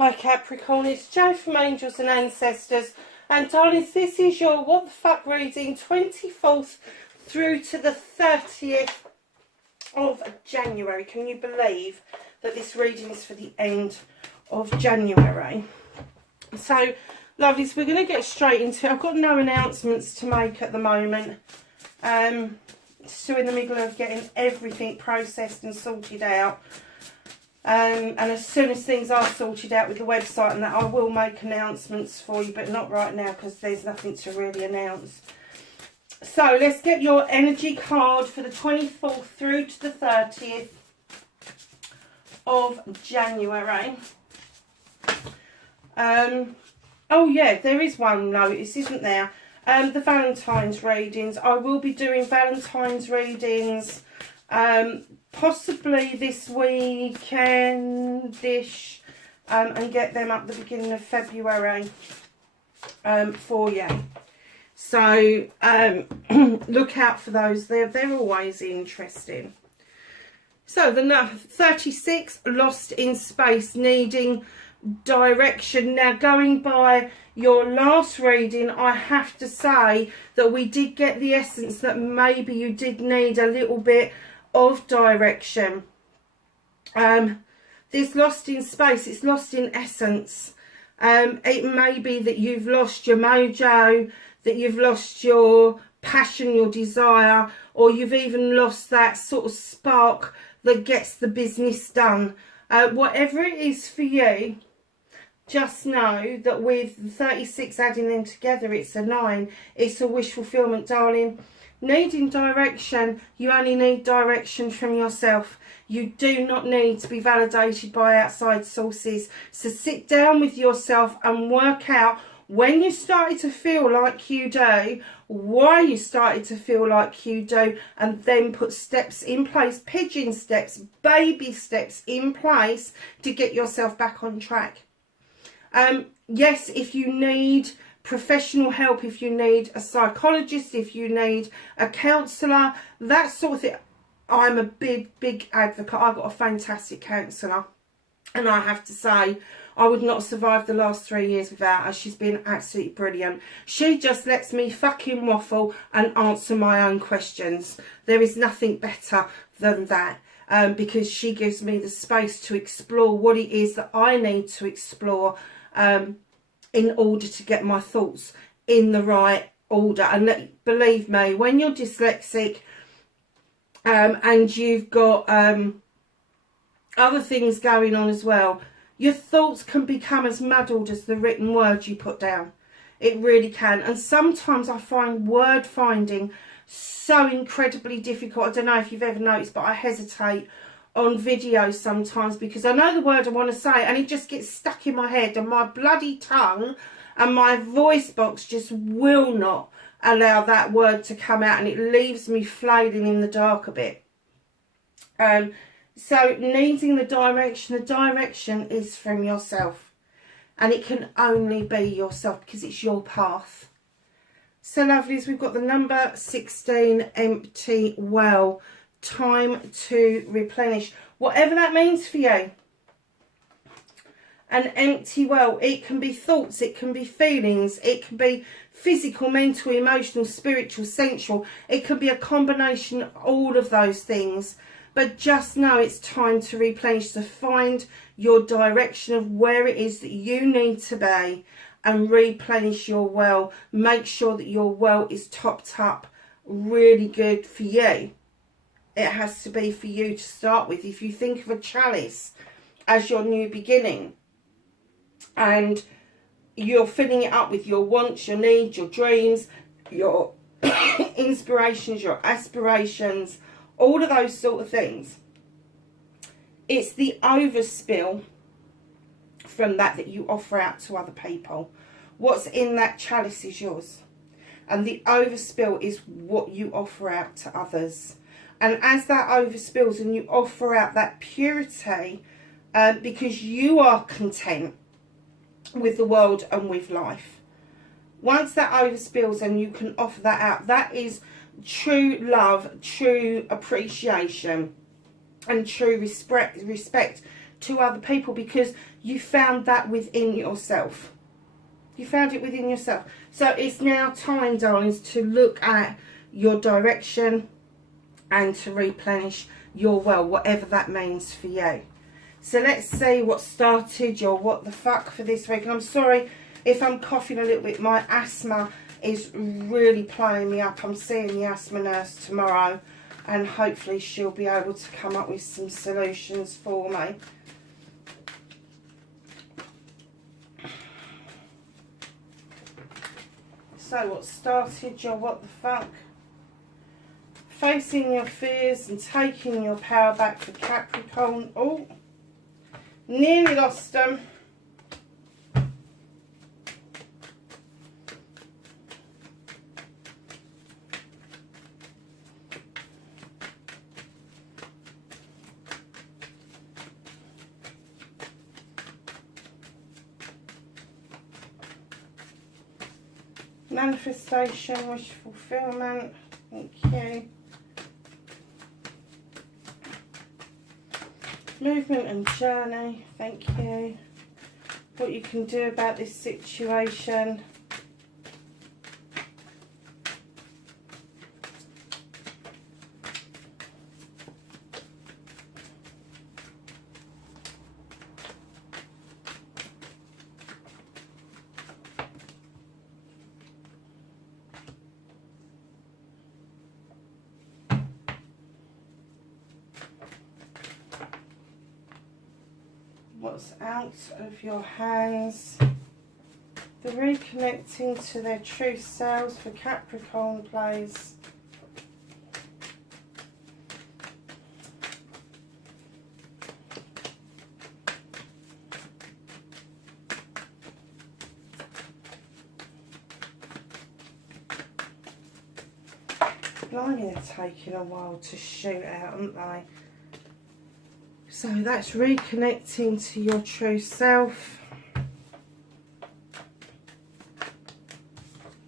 Hi Capricorn, it's Jo from Angels and Ancestors, and darlings, this is your What the Fuck reading, 24th through to the 30th of January. Can you believe that this reading is for the end of January? So, lovelies, we're going to get straight into it. I've got no announcements to make at the moment. Still in the middle of getting everything processed and sorted out. And as soon as things are sorted out with the website and that, I will make announcements for you, but not right now because there's nothing to really announce. So let's get your energy card for the 24th through to the 30th of January. Oh yeah, there is one notice, isn't there? The Valentine's readings. I will be doing Valentine's readings possibly this weekend-ish, and get them up the beginning of February for you. So look out for those. They're always interesting. So the 36, lost in space, needing direction. Now, going by your last reading, I have to say that we did get the essence that maybe you did need a little bit of direction. This lost in space, it's lost in essence. It may be that you've lost your mojo, that you've lost your passion, your desire, or you've even lost that sort of spark that gets the business done. Whatever it is for you, just know that with 36 adding them together, it's a 9. It's a wish fulfillment, darling. Needing direction, you only need direction from yourself. You do not need to be validated by outside sources. So sit down with yourself and work out when you started to feel like you do, why you started to feel like you do, and then put steps in place, pigeon steps, baby steps in place to get yourself back on track. Yes, if you need professional help, if you need a psychologist, if you need a counsellor, that sort of thing, I'm a big advocate. I've got a fantastic counsellor, and I have to say, I would not have survived the last 3 years without her. She's been absolutely brilliant. She just lets me fucking waffle and answer my own questions. There is nothing better than that, because she gives me the space to explore what it is that I need to explore, in order to get my thoughts in the right order. And believe me, when you're dyslexic, and you've got other things going on as well, your thoughts can become as muddled as the written words you put down. It really can. And sometimes I find word finding so incredibly difficult. I don't know if you've ever noticed, but I hesitate on videos sometimes because I know the word I want to say and it just gets stuck in my head, and my bloody tongue and my voice box just will not allow that word to come out, and it leaves me flailing in the dark a bit. So needing the direction is from yourself, and it can only be yourself because it's your path. So lovelies, we've got the number 16, empty well. Time to replenish, whatever that means for you. An empty well, it can be thoughts, it can be feelings, it can be physical, mental, emotional, spiritual, sensual. It can be a combination of all of those things, but just know it's time to replenish, to find your direction of where it is that you need to be and replenish your well. Make sure that your well is topped up really good for you. It has to be for you to start with. If you think of a chalice as your new beginning, and you're filling it up with your wants, your needs, your dreams, your inspirations, your aspirations, all of those sort of things, it's the overspill from that you offer out to other people. What's in that chalice is yours, and the overspill is what you offer out to others. And as that overspills and you offer out that purity, because you are content with the world and with life, once that overspills and you can offer that out, that is true love, true appreciation, and true respect to other people because you found that within yourself. You found it within yourself. So it's now time, darlings, to look at your direction and to replenish your well, whatever that means for you. So let's see what started your what the fuck for this week. And I'm sorry if I'm coughing a little bit. My asthma is really playing me up. I'm seeing the asthma nurse tomorrow, and hopefully she'll be able to come up with some solutions for me. So what started your what the fuck? Facing your fears and taking your power back for Capricorn. Oh, nearly lost them. Manifestation, wish fulfillment. Thank you. Movement and journey. Thank you. What you can do about this situation. What's out of your hands? The reconnecting to their true selves for Capricorn, please. Blimey, they're taking a while to shoot out, aren't they? So that's reconnecting to your true self.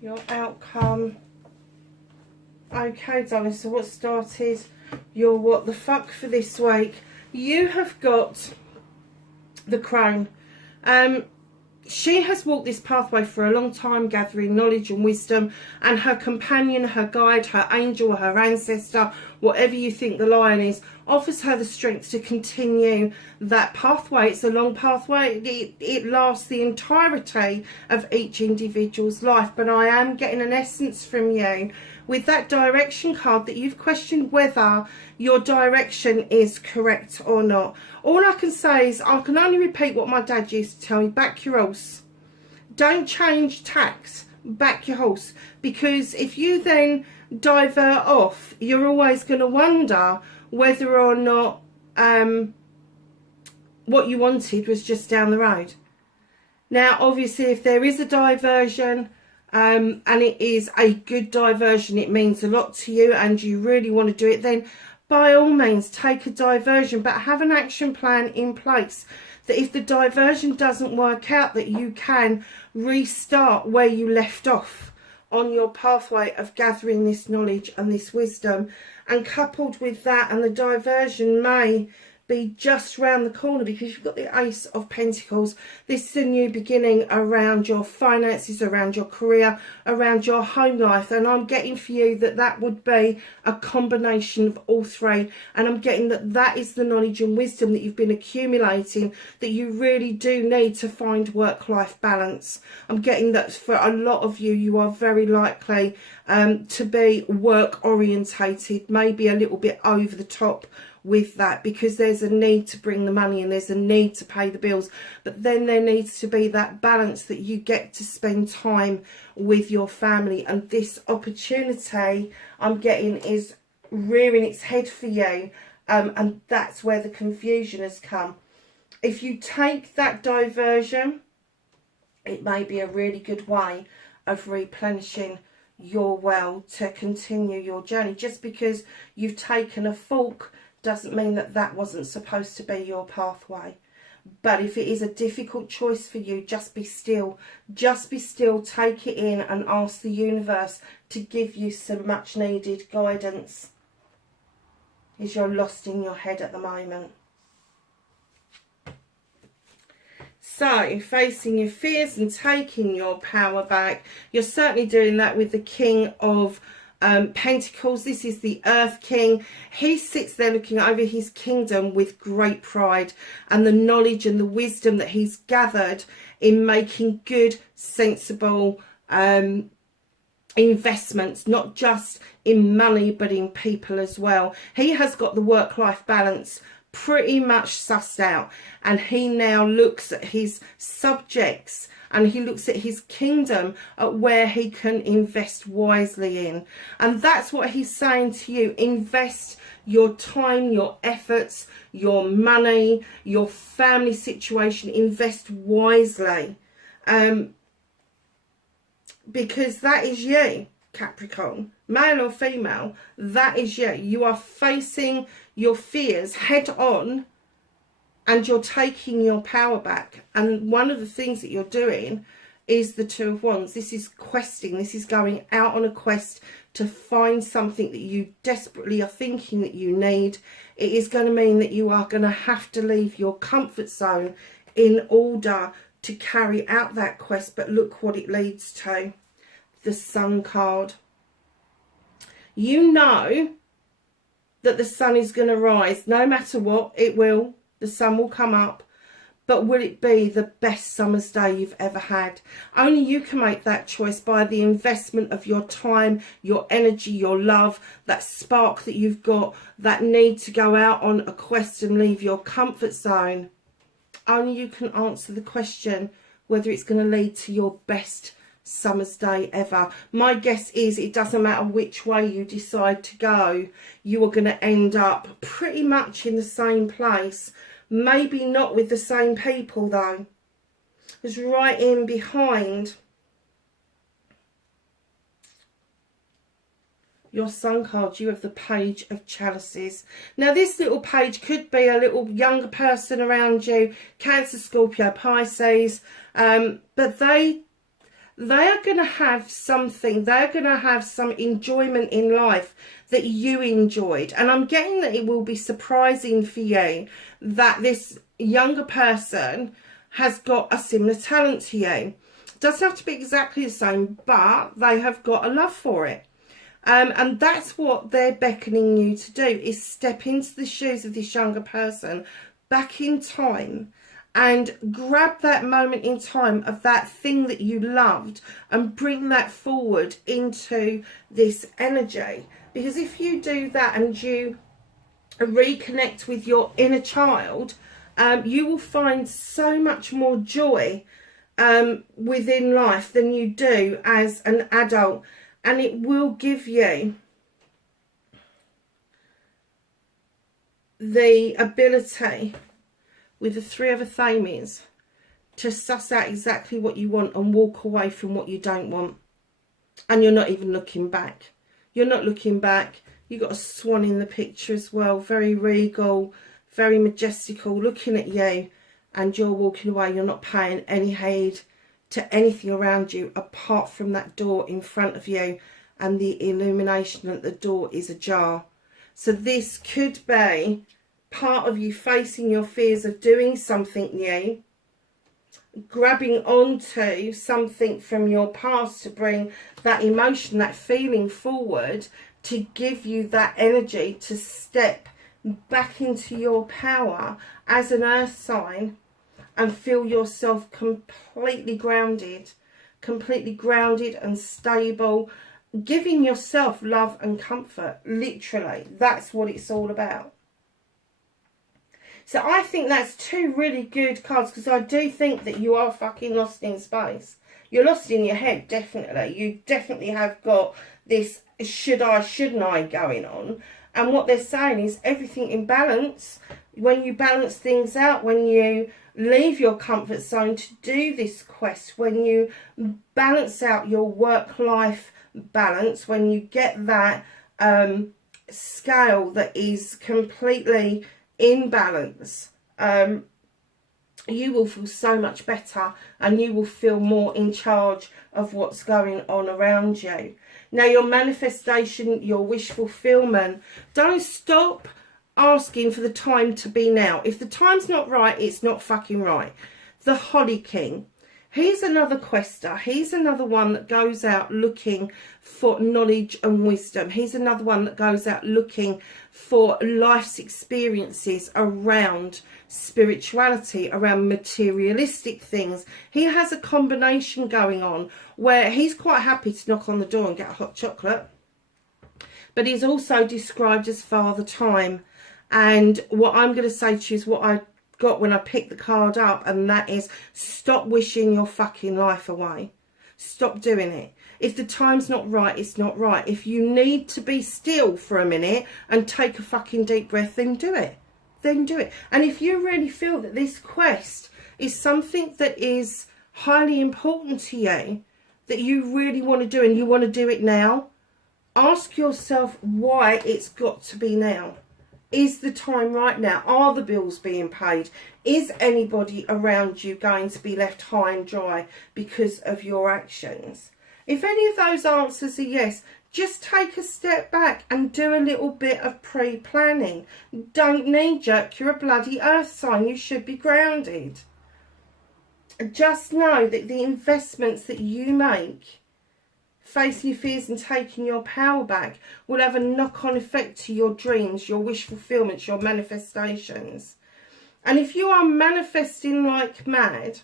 Your outcome. Okay, darling, so what started your what the fuck for this week? You have got the Crone. She has walked this pathway for a long time, gathering knowledge and wisdom, and her companion, her guide, her angel, her ancestor, whatever you think the lion is, offers her the strength to continue that pathway. It's a long pathway. It lasts the entirety of each individual's life. But I am getting an essence from you with that direction card that you've questioned whether your direction is correct or not. All I can say is I can only repeat what my dad used to tell me: back your horse. Don't change tacks, back your horse. Because if you then divert off, you're always going to wonder whether or not what you wanted was just down the road. Now, obviously, if there is a diversion, and it is a good diversion, it means a lot to you and you really want to do it, then by all means take a diversion, but have an action plan in place that if the diversion doesn't work out, that you can restart where you left off on your pathway of gathering this knowledge and this wisdom. And coupled with that, and the diversion may be just round the corner because you've got the Ace of Pentacles. This is a new beginning around your finances, around your career, around your home life, and I'm getting for you that that would be a combination of all three. And I'm getting that that is the knowledge and wisdom that you've been accumulating, that you really do need to find work-life balance. I'm getting that for a lot of you, you are very likely to be work orientated, maybe a little bit over the top with that, because there's a need to bring the money and there's a need to pay the bills, but then there needs to be that balance that you get to spend time with your family. And this opportunity I'm getting is rearing its head for you, and that's where the confusion has come. If you take that diversion, it may be a really good way of replenishing your well to continue your journey. Just because you've taken a fork doesn't mean that that wasn't supposed to be your pathway. But if it is a difficult choice for you, just be still. Just be still, take it in and ask the universe to give you some much needed guidance, as you're lost in your head at the moment. So, facing your fears and taking your power back. You're certainly doing that with the King of Pentacles. This is the Earth King. He sits there looking over his kingdom with great pride, and the knowledge and the wisdom that he's gathered in making good, sensible investments, not just in money but in people as well. He has got the work-life balance pretty much sussed out, and he now looks at his subjects and he looks at his kingdom, at where he can invest wisely in. And that's what he's saying to you. Invest your time, your efforts, your money, your family situation. Invest wisely, because that is you, Capricorn, male or female. That is you. You are facing your fears head on, and you're taking your power back. And one of the things that you're doing is the Two of Wands. This is questing. This is going out on a quest to find something that you desperately are thinking that you need. It is going to mean that you are going to have to leave your comfort zone in order to carry out that quest. But look what it leads to. The Sun card. You know that the sun is going to rise. No matter what, it will. The sun will come up. But will it be the best summer's day you've ever had? Only you can make that choice by the investment of your time, your energy, your love, that spark that you've got, that need to go out on a quest and leave your comfort zone. Only you can answer the question whether it's going to lead to your best summer's day ever. My guess is it doesn't matter which way you decide to go, you are going to end up pretty much in the same place. Maybe not with the same people though. It's right in behind your Sun card, you have the Page of Chalices. Now this little page could be a little younger person around you, Cancer, Scorpio, Pisces, but they are going to have something, they're going to have some enjoyment in life that you enjoyed. And I'm getting that it will be surprising for you that this younger person has got a similar talent to you. It doesn't have to be exactly the same, but they have got a love for it. And that's what they're beckoning you to do, is step into the shoes of this younger person back in time and grab that moment in time of that thing that you loved and bring that forward into this energy. Because if you do that and you reconnect with your inner child, you will find so much more joy within life than you do as an adult. And it will give you the ability, with the Three of Athames, to suss out exactly what you want and walk away from what you don't want. And you're not even looking back. You're not looking back. You've got a swan in the picture as well. Very regal, very majestical, looking at you. And you're walking away. You're not paying any heed to anything around you apart from that door in front of you and the illumination that the door is ajar. So this could be part of you facing your fears of doing something new, grabbing onto something from your past to bring that emotion, that feeling forward, to give you that energy to step back into your power as an earth sign and feel yourself completely grounded and stable, giving yourself love and comfort. Literally, that's what it's all about. So I think that's two really good cards, because I do think that you are fucking lost in space. You're lost in your head, definitely. You definitely have got this should I, shouldn't I going on. And what they're saying is everything in balance. When you balance things out, when you leave your comfort zone to do this quest, when you balance out your work-life balance, when you get that scale that is completely in balance, you will feel so much better and you will feel more in charge of what's going on around you. Now, your manifestation, your wish fulfillment, don't stop asking for the time to be now. If the time's not right, it's not fucking right. the Holly King. He's another quester. He's another one that goes out looking for knowledge and wisdom. He's another one that goes out looking for life's experiences around spirituality, around materialistic things. He has a combination going on where he's quite happy to knock on the door and get a hot chocolate. But he's also described as Father Time. And what I'm going to say to you is what I got when I picked the card up, and that is, stop wishing your fucking life away. Stop doing it. If the time's not right, it's not right. If you need to be still for a minute and take a fucking deep breath, then do it. Then do it. And if you really feel that this quest is something that is highly important to you, that you really want to do and you want to do it now, ask yourself why it's got to be now. Is the time right now? Are the bills being paid? Is anybody around you going to be left high and dry because of your actions? If any of those answers are yes, just take a step back and do a little bit of pre-planning. Don't knee-jerk. You're a bloody earth sign. You should be grounded. Just know that the investments that you make, facing your fears and taking your power back, will have a knock-on effect to your dreams, your wish fulfillments, your manifestations. And if you are manifesting like mad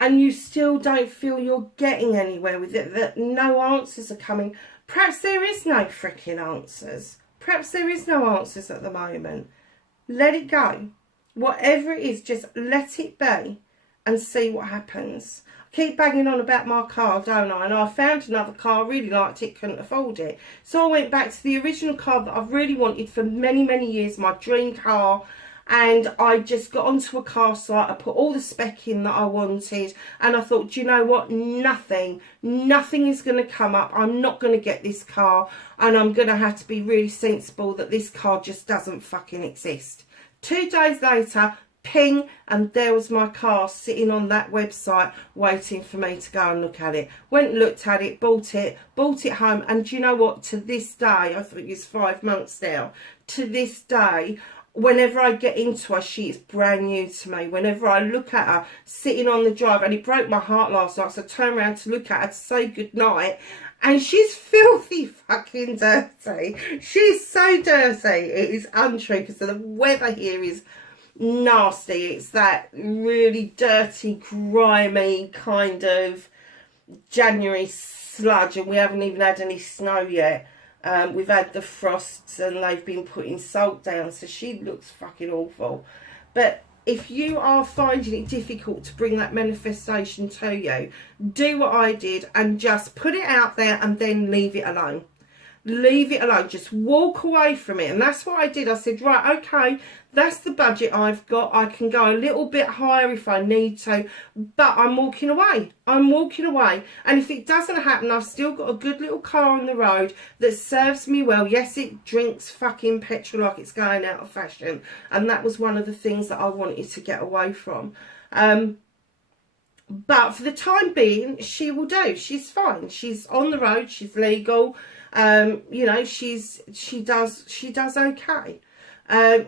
and you still don't feel you're getting anywhere with it, that no answers are coming, perhaps there is no freaking answers. Perhaps there is no answers at the moment. Let it go. Whatever it is, just let it be and see what happens. Keep banging on about my car, don't I? And I found another car, really liked it, couldn't afford it. So I went back to the original car that I've really wanted for many, many years, my dream car. And I just got onto a car site, I put all the spec in that I wanted. And I thought, do you know what? Nothing is going to come up. I'm not going to get this car. And I'm going to have to be really sensible that this car just doesn't fucking exist. 2 days later, ping, and there was my car sitting on that website waiting for me to go and look at it. Went and looked at it, bought it home. And do you know what? To this day, I think it's 5 months now, to this day, whenever I get into her, she is brand new to me. Whenever I look at her sitting on the drive, and it broke my heart last night, so I turned around to look at her to say goodnight, and she's filthy fucking dirty. She's so dirty. It is untrue, because the weather here is nasty. It's that really dirty, grimy kind of January sludge, and we haven't even had any snow yet. We've had the frosts and they've been putting salt down, so she looks fucking awful. But if you are finding it difficult to bring that manifestation to you, do what I did and just put it out there and then leave it alone. Leave it alone. Just walk away from it. And that's what I did. I said, right, okay, that's the budget I've got. I can go a little bit higher if I need to, but I'm walking away. I'm walking away. And if it doesn't happen, I've still got a good little car on the road that serves me well. Yes, it drinks fucking petrol like it's going out of fashion. And that was one of the things that I wanted to get away from. But for the time being, she will do. She's fine. She's on the road. She's legal. You know, she does okay.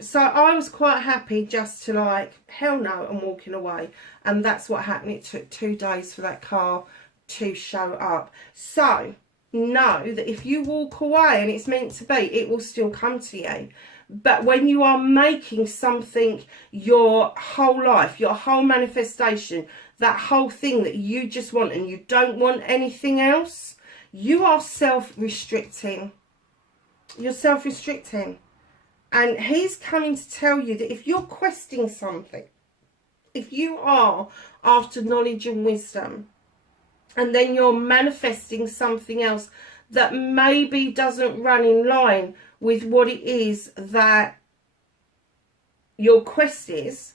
So I was quite happy just to like, hell no, I'm walking away. And that's what happened. It took 2 days for that car to show up. So know that if you walk away and it's meant to be, it will still come to you. But when you are making something your whole life, your whole manifestation, that whole thing that you just want and you don't want anything else, you are self-restricting. You're self-restricting. And he's coming to tell you that if you're questing something, if you are after knowledge and wisdom, and then you're manifesting something else that maybe doesn't run in line with what it is that your quest is,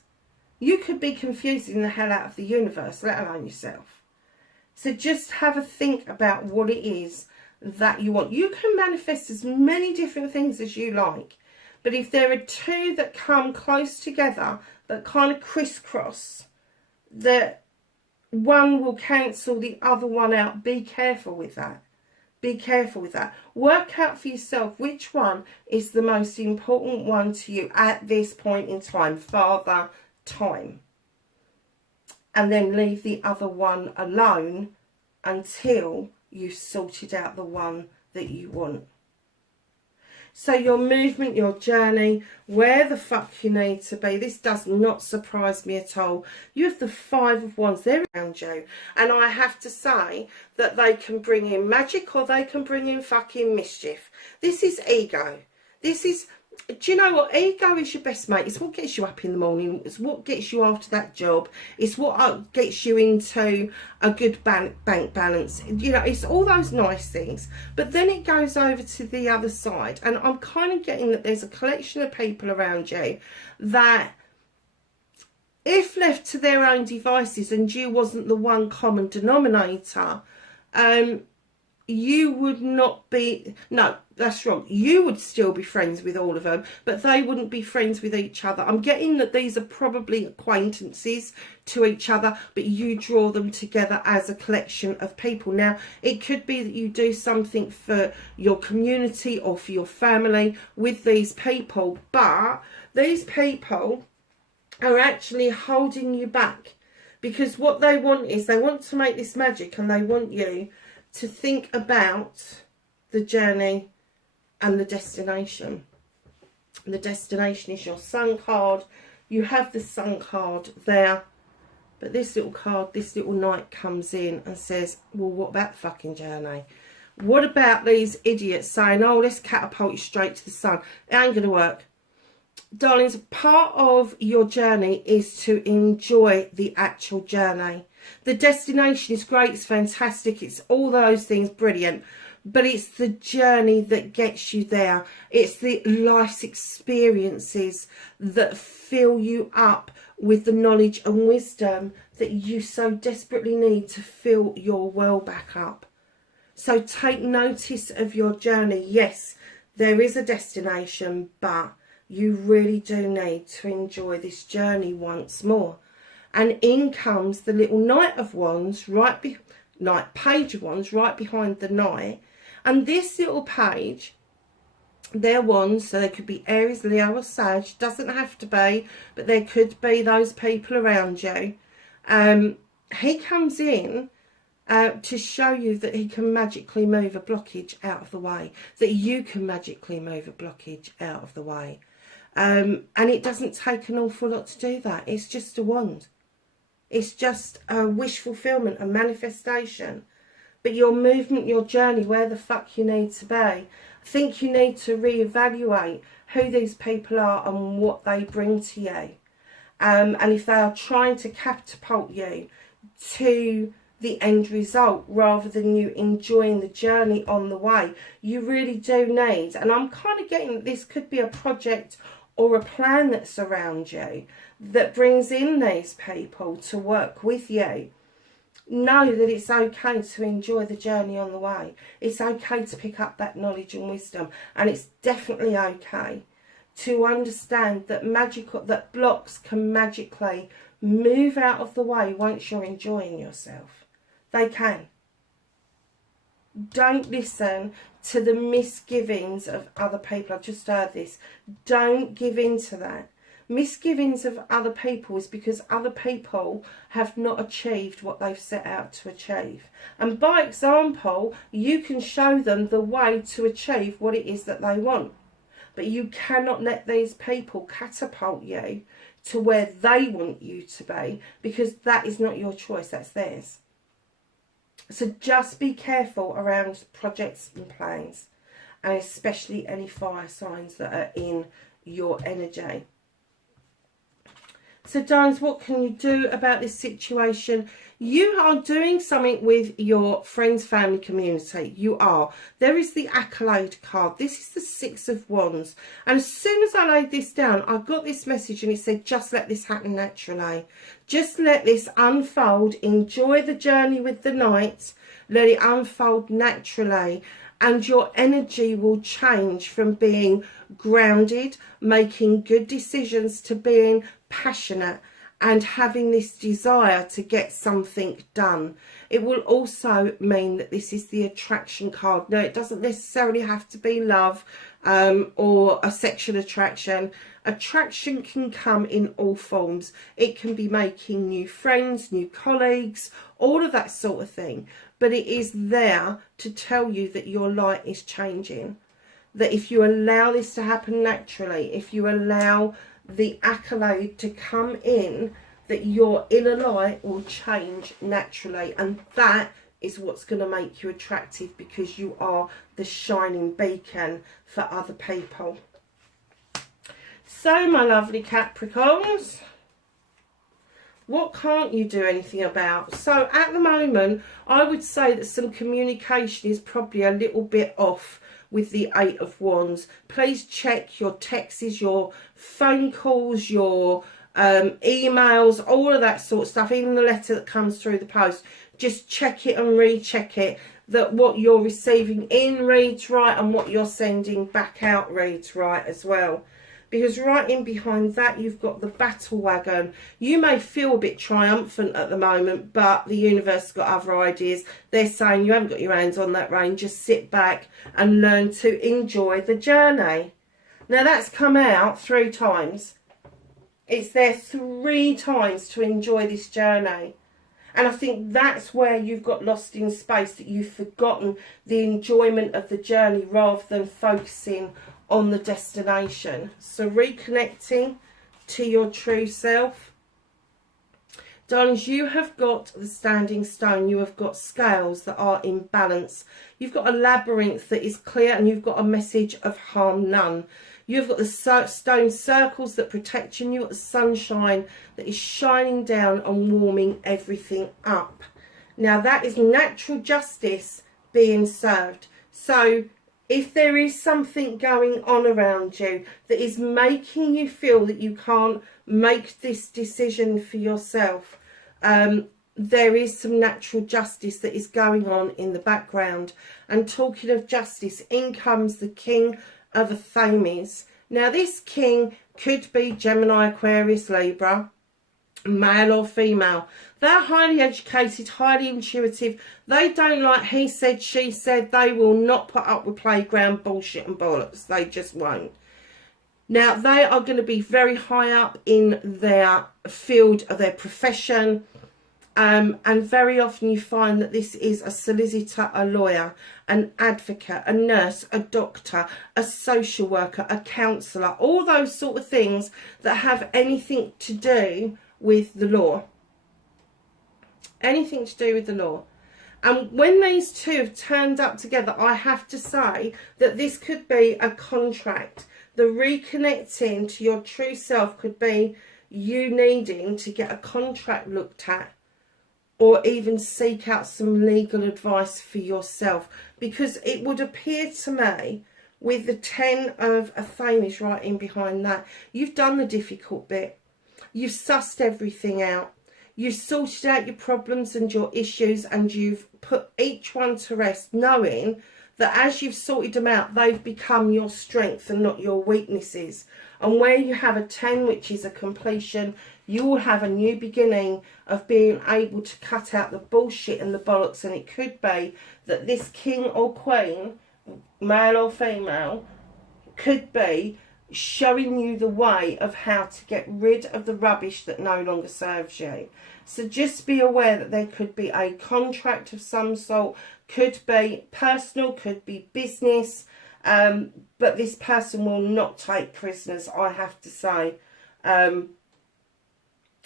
you could be confusing the hell out of the universe, let alone yourself. So just have a think about what it is that you want. You can manifest as many different things as you like. But if there are two that come close together, that kind of crisscross, that one will cancel the other one out, be careful with that. Be careful with that. Work out for yourself which one is the most important one to you at this point in time. Father Time. and then leave the other one alone until you've sorted out the one that you want. So your movement, your journey, where the fuck you need to be. This does not surprise me at all. You have the Five of Wands. They're around you. And I have to say that they can bring in magic or they can bring in fucking mischief. This is ego. This is... Do you know what? Ego is your best mate. It's what gets you up in the morning. It's what gets you after that job. It's what gets you into a good bank balance. You know, it's all those nice things. But then it goes over to the other side. And I'm kind of getting that there's a collection of people around you that, if left to their own devices and you wasn't the one common denominator, you would not be... No, that's wrong. You would still be friends with all of them, but they wouldn't be friends with each other. I'm getting that these are probably acquaintances to each other, but you draw them together as a collection of people. Now, it could be that you do something for your community or for your family with these people, but these people are actually holding you back, because what they want is they want to make this magic, and they want you to think about the journey and the destination. The destination is your Sun card. You have the Sun card there, but this little card, this little knight comes in and says, well, what about the fucking journey? What about these idiots saying, oh, let's catapult you straight to the sun? It ain't going to work. Darlings, part of your journey is to enjoy the actual journey. The destination is great, it's fantastic, it's all those things, brilliant. But it's the journey that gets you there. It's the life's experiences that fill you up with the knowledge and wisdom that you so desperately need to fill your well back up. So take notice of your journey. Yes, there is a destination, but you really do need to enjoy this journey once more. And in comes the little Knight of Wands, Page of Wands, right behind the Knight. And this little page, they're wands, so they could be Aries, Leo or Sag. Doesn't have to be, but there could be those people around you. He comes in to show you that he can magically move a blockage out of the way. That you can magically move a blockage out of the way. And it doesn't take an awful lot to do that. It's just a wand. It's just a wish fulfillment, a manifestation. But your movement, your journey, where the fuck you need to be. I think you need to reevaluate who these people are and what they bring to you. And if they are trying to catapult you to the end result rather than you enjoying the journey on the way, you really do need, and I'm kind of getting that this could be a project or a plan that's around you that brings in these people to work with you. Know that it's okay to enjoy the journey on the way. It's okay to pick up that knowledge and wisdom, and it's definitely okay to understand that blocks can magically move out of the way once you're enjoying yourself. They can. Don't listen to the misgivings of other people. I've just heard this. Don't give in to that. Misgivings of other people is because other people have not achieved what they've set out to achieve. And by example, you can show them the way to achieve what it is that they want. But you cannot let these people catapult you to where they want you to be, because that is not your choice, that's theirs. So just be careful around projects and plans, and especially any fire signs that are in your energy. So darlings, what can you do about this situation? You are doing something with your friends, family, community. You are. There is the Accolade card. This is the Six of Wands. And as soon as I laid this down, I got this message and it said, just let this happen naturally. Just let this unfold. Enjoy the journey with the Knight. Let it unfold naturally. And your energy will change from being grounded, making good decisions, to being passionate and having this desire to get something done. It will also mean that this is the attraction card. Now, it doesn't necessarily have to be love or a sexual attraction. Attraction can come in all forms. It can be making new friends, new colleagues, all of that sort of thing. But it is there to tell you that your light is changing. That if you allow this to happen naturally, if you allow the accolade to come in, that your inner light will change naturally. And that is what's going to make you attractive, because you are the shining beacon for other people. So, my lovely Capricorns, what can't you do anything about? So, at the moment, I would say that some communication is probably a little bit off with the Eight of Wands. Please check your texts, your phone calls, your emails, all of that sort of stuff, even the letter that comes through the post. Just check it and recheck it, that what you're receiving in reads right and what you're sending back out reads right as well. Because right in behind that, you've got the battle wagon. You may feel a bit triumphant at the moment, but the universe has got other ideas. They're saying you haven't got your hands on that rein. Just sit back and learn to enjoy the journey. Now, that's come out 3 times. It's there 3 times to enjoy this journey. And I think that's where you've got lost in space, that you've forgotten the enjoyment of the journey rather than focusing on the destination. So reconnecting to your true self. Darlings, you have got the standing stone. You have got scales that are in balance. You've got a labyrinth that is clear, and you've got a message of harm none. You've got the stone circles that protect you, and you've got the sunshine that is shining down and warming everything up. Now, that is natural justice being served. So if there is something going on around you that is making you feel that you can't make this decision for yourself, there is some natural justice that is going on in the background. And talking of justice, in comes the King of Athames. Now, this king could be Gemini, Aquarius, Libra, male or female. They're highly educated, highly intuitive. They don't like he said, she said. They will not put up with playground bullshit and bollocks. They just won't. Now, they are going to be very high up in their field of their profession. And very often you find that this is a solicitor, a lawyer, an advocate, a nurse, a doctor, a social worker, a counsellor, all those sort of things that have anything to do with the law. Anything to do with the law. And when these two have turned up together, I have to say that this could be a contract. The reconnecting to your true self could be you needing to get a contract looked at, or even seek out some legal advice for yourself. Because it would appear to me, with the 10 of Athames right in behind that, you've done the difficult bit. You've sussed everything out. You've sorted out your problems and your issues, and you've put each one to rest, knowing that as you've sorted them out, they've become your strength and not your weaknesses. And where you have a 10, which is a completion, you will have a new beginning of being able to cut out the bullshit and the bollocks. And it could be that this king or queen, male or female, could be showing you the way of how to get rid of the rubbish that no longer serves you. So just be aware that there could be a contract of some sort, could be personal, could be business, but this person will not take prisoners, I have to say.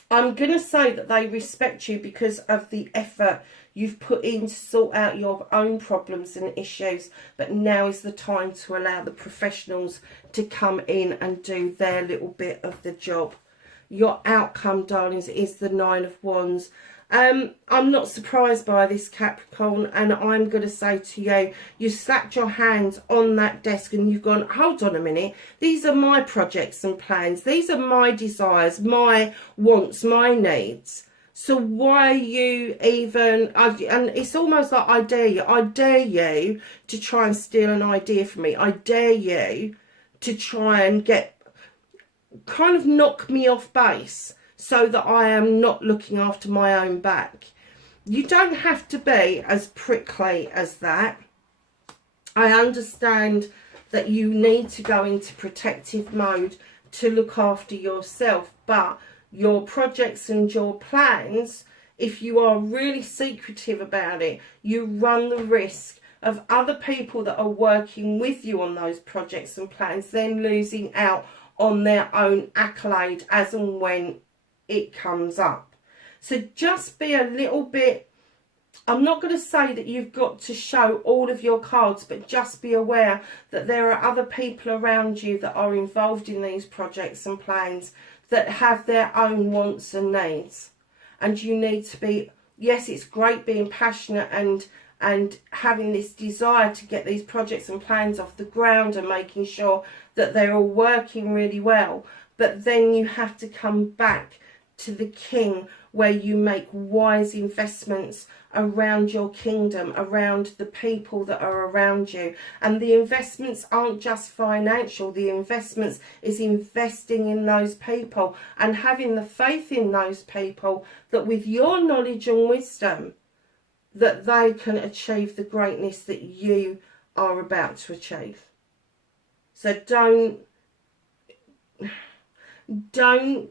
I'm going to say that they respect you because of the effort you've put in to sort out your own problems and issues. But now is the time to allow the professionals to come in and do their little bit of the job. Your outcome, darlings, is the 9 of Wands. I'm not surprised by this, Capricorn, and I'm going to say to you, you slapped your hands on that desk and you've gone, hold on a minute, these are my projects and plans, these are my desires, my wants, my needs. So why are you even, and it's almost like I dare you to try and steal an idea from me. I dare you to try and kind of knock me off base. so that I am not looking after my own back. You don't have to be as prickly as that. I understand that you need to go into protective mode to look after yourself, but your projects and your plans, if you are really secretive about it, you run the risk of other people that are working with you on those projects and plans then losing out on their own accolade as and when it comes up. So just be a little bit, I'm not going to say that you've got to show all of your cards, but just be aware that there are other people around you that are involved in these projects and plans that have their own wants and needs. And you need to be, yes, it's great being passionate and having this desire to get these projects and plans off the ground and making sure that they're all working really well. But then you have to come back to the king, where you make wise investments around your kingdom, around the people that are around you. And the investments aren't just financial. The investments is investing in those people and having the faith in those people that with your knowledge and wisdom that they can achieve the greatness that you are about to achieve. So don't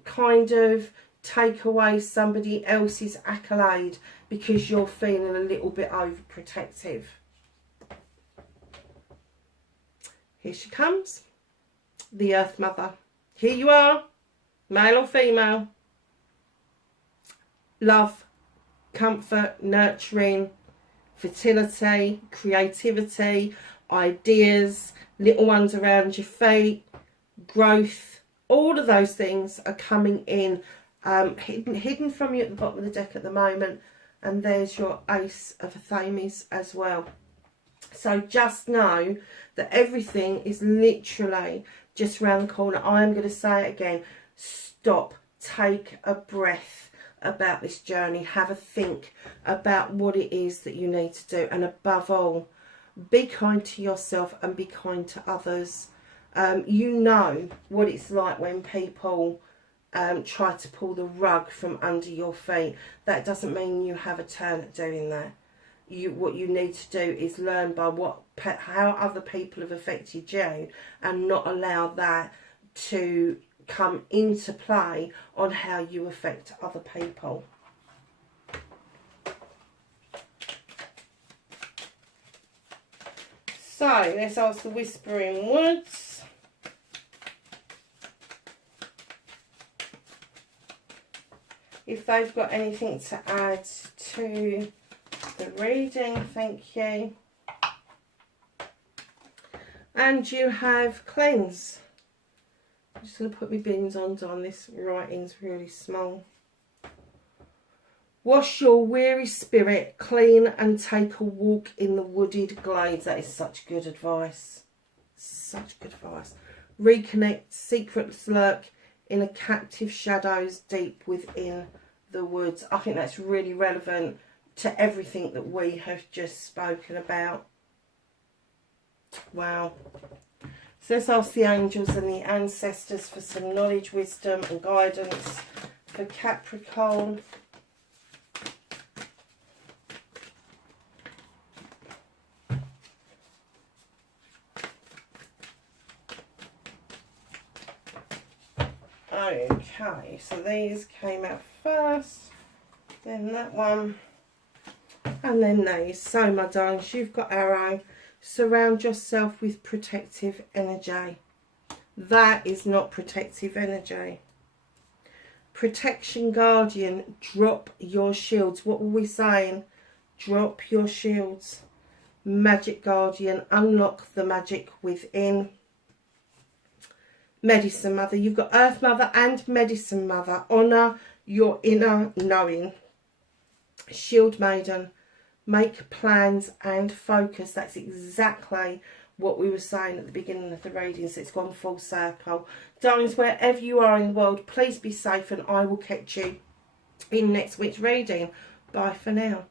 kind of take away somebody else's accolade because you're feeling a little bit overprotective. Here she comes, the Earth Mother. Here you are, male or female. Love, comfort, nurturing, fertility, creativity, ideas, little ones around your feet, growth. All of those things are coming in, hidden from you at the bottom of the deck at the moment. And there's your Ace of Athames as well. So just know that everything is literally just around the corner. I am going to say it again. Stop. Take a breath about this journey. Have a think about what it is that you need to do. And above all, be kind to yourself and be kind to others. You know what it's like when people try to pull the rug from under your feet. That doesn't mean you have a turn at doing that. What you need to do is learn by how other people have affected you and not allow that to come into play on how you affect other people. So let's ask the Whispering Woods. If they've got anything to add to the reading, thank you. And you have cleanse. I'm just going to put my bins on, this writing's really small. Wash your weary spirit clean and take a walk in the wooded glades. That is such good advice. Such good advice. Reconnect, secrets lurk in a captive shadows deep within the woods. I think that's really relevant to everything that we have just spoken about. Wow. So let's ask the angels and the ancestors for some knowledge, wisdom and guidance for Capricorn. Okay, so these came out first, then that one, and then these. So my darlings, you've got Arrow. Surround yourself with protective energy. That is not protective energy. Protection Guardian, drop your shields. What were we saying? Drop your shields. Magic Guardian, unlock the magic within. Medicine Mother, you've got Earth Mother and Medicine Mother. Honour your inner knowing. Shield Maiden, make plans and focus. That's exactly what we were saying at the beginning of the reading, so it's gone full circle. Darlings, wherever you are in the world, please be safe, and I will catch you in next week's reading. Bye for now.